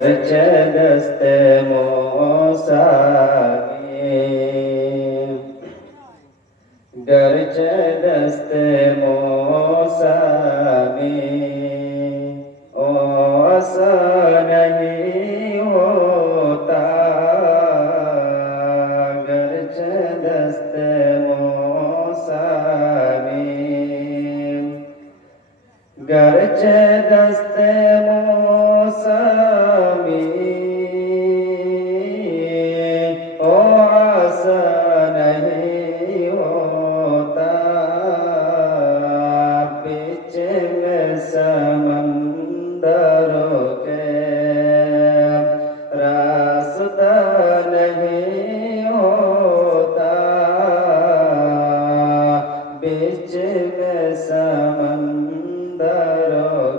गरचे दस्ते मूसा में, गरचे दस्ते मूसा में ओ आसान नहीं होता, गरचे दस्ते मूसा में, गरचे दस्ते मूसा में ओ आसान नहीं होता, बीच में समंदरों के रास्ता नहीं होता, बीच में समंदरों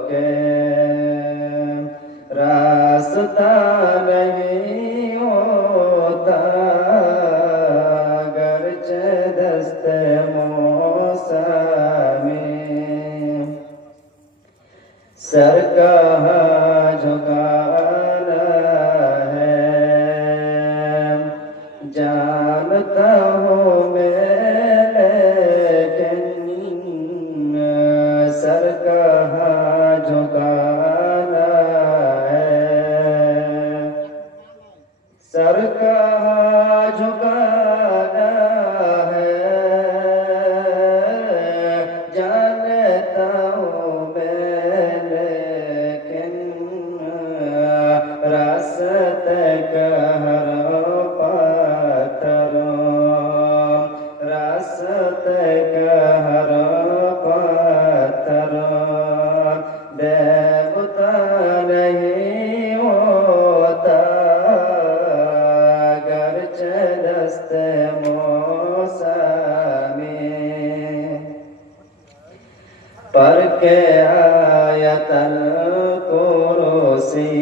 के रास्ता नहीं होता, गरचे दस्ते मूसा में। सर कहाँ झुकाना है जानता हूँ मैं, लेकिन सर कहाँ झुकाना है, सर कहाँ झुकाना है जानता हूँ मैं, लेकिन रास्ते का हर पत्थर, रास्ते का हर पत्थर देवता नहीं होता, गरचे दस्ते मूसा में। पर के आयतल कुर्सी,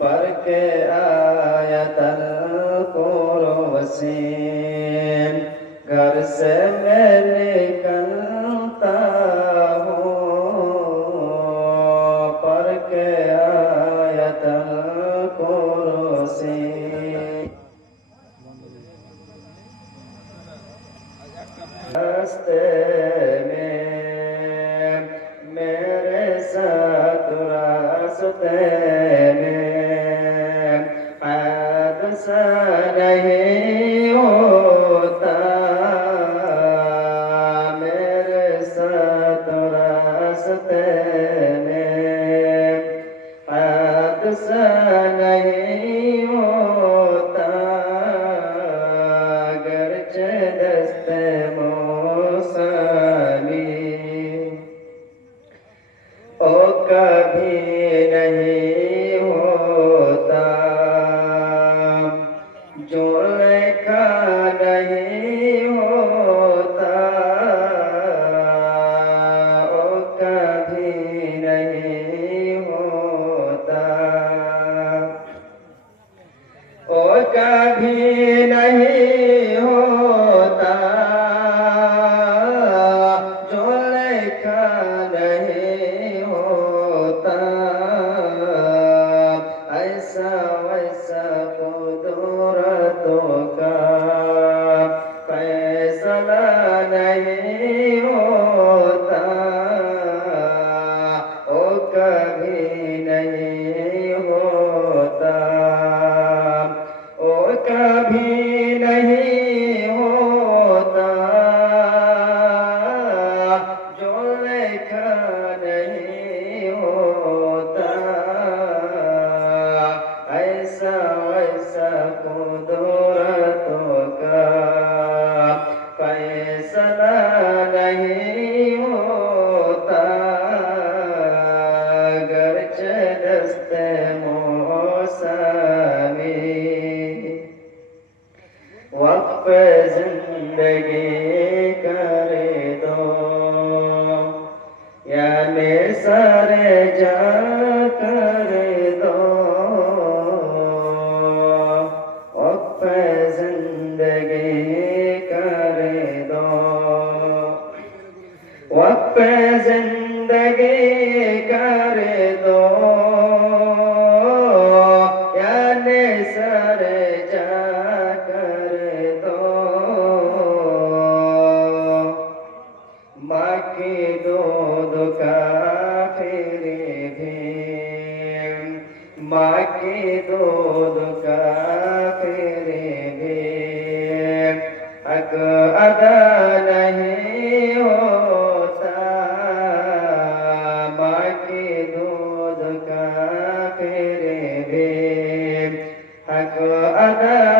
पर के आयतल कुर्सी, घर से मैं निकलता हूँ, पर के आयतल कुर्सी। रास्ते में मेरे साथ रास्ते में हादसा नहीं होता, मेरे साथ रास्ते में हादसा नहीं होता, गरचे दस्ते मूसा में ओ कभी नहीं होता, जो लिखा नहीं होता, ओ कभी नहीं होता, की दूध का फिर भी, माँ की दूध का फिर भी हक अदा नहीं होता, माँ की दूध का फिर भी हक अदा